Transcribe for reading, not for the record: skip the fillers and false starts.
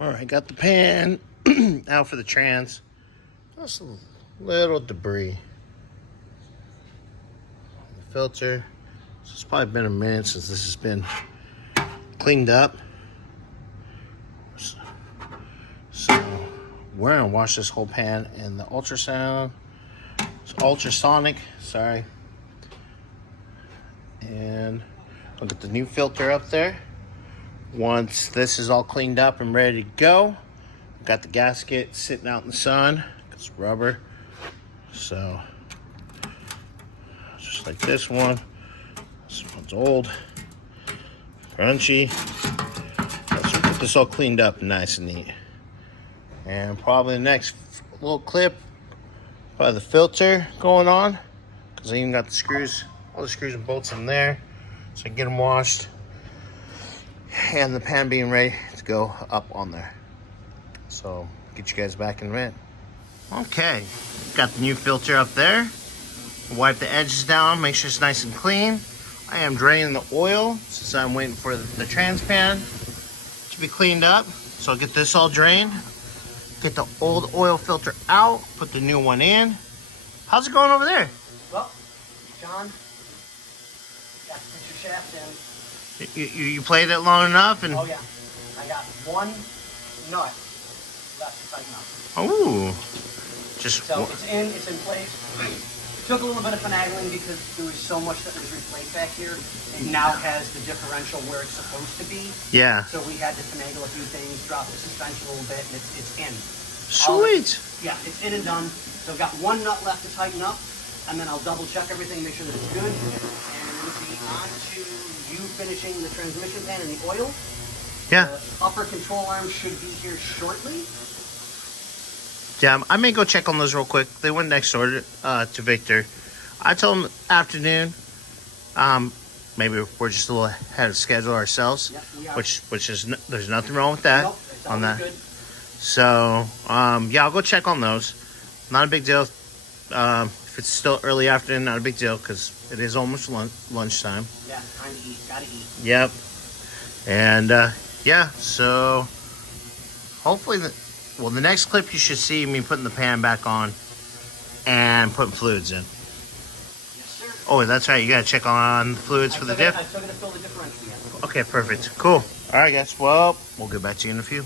All right, got the pan out for the trans. Just a little debris. The filter. So it's probably been a minute since this has been cleaned up. So we're gonna wash this whole pan in the ultrasonic, sorry. And I'll get the new filter up there. Once this is all cleaned up and ready to go, I've got the gasket sitting out in the sun. It's rubber. So just like this one. This one's old, crunchy. Let's get this all cleaned up nice and neat. And probably the next little clip, probably the filter going on, because I even got the screws, all the screws and bolts in there, so I can get them washed. And the pan being ready to go up on there. So get you guys back in a minute. Okay, got the new filter up there. Wipe the edges down, make sure it's nice and clean. I am draining the oil since I'm waiting for the trans pan to be cleaned up. So I'll get this all drained. Get the old oil filter out, put the new one in. How's it going over there? Well, John, got to put your shaft in. You played it long enough? And oh yeah, I got one nut left to tighten up. Oh, just so it's in place. It took a little bit of finagling because there was so much that was replaced back here. It now has the differential where it's supposed to be. Yeah. So we had to finagle a few things, drop the suspension a little bit, and it's in. Sweet. Yeah, it's in and done. So I've got one nut left to tighten up, and then I'll double check everything, make sure that it's good, and it'll be on to you finishing the transmission pan and the oil. Yeah. The upper control arm should be here shortly. Yeah, I may go check on those real quick. They went next door to Victor. I told him afternoon. Maybe we're just a little ahead of schedule ourselves. Yep, we are. Which is there's nothing wrong with that. Nope, it's on that. good. So yeah, I'll go check on those. Not a big deal. If it's still early afternoon, not a big deal because it is almost lunchtime. Yeah, time to eat. Gotta eat. Yep. And yeah, so hopefully the next clip you should see me putting the pan back on and putting fluids in. Yes, sir. Oh, that's right. You gotta check on the fluids for the diff. I still gotta fill the differential yet. Okay, perfect. Cool. All right, guys. Well, we'll get back to you in a few.